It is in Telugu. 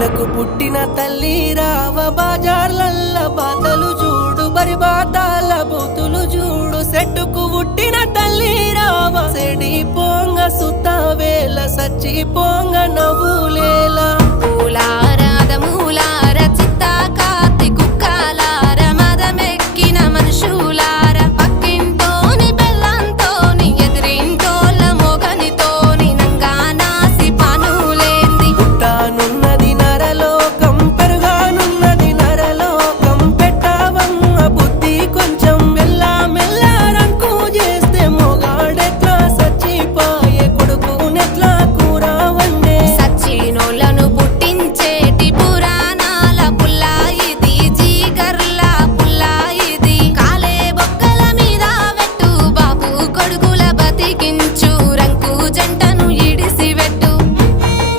మనకు పుట్టిన తల్లి రావ బాజార్లల్ల బాతలు చూడు బరి బాతాల బూతులు చూడు సెట్టుకు పుట్టిన తల్లి రావ సెడి పోంగ సుత్త వేల సచ్చి పోంగ నవ్వు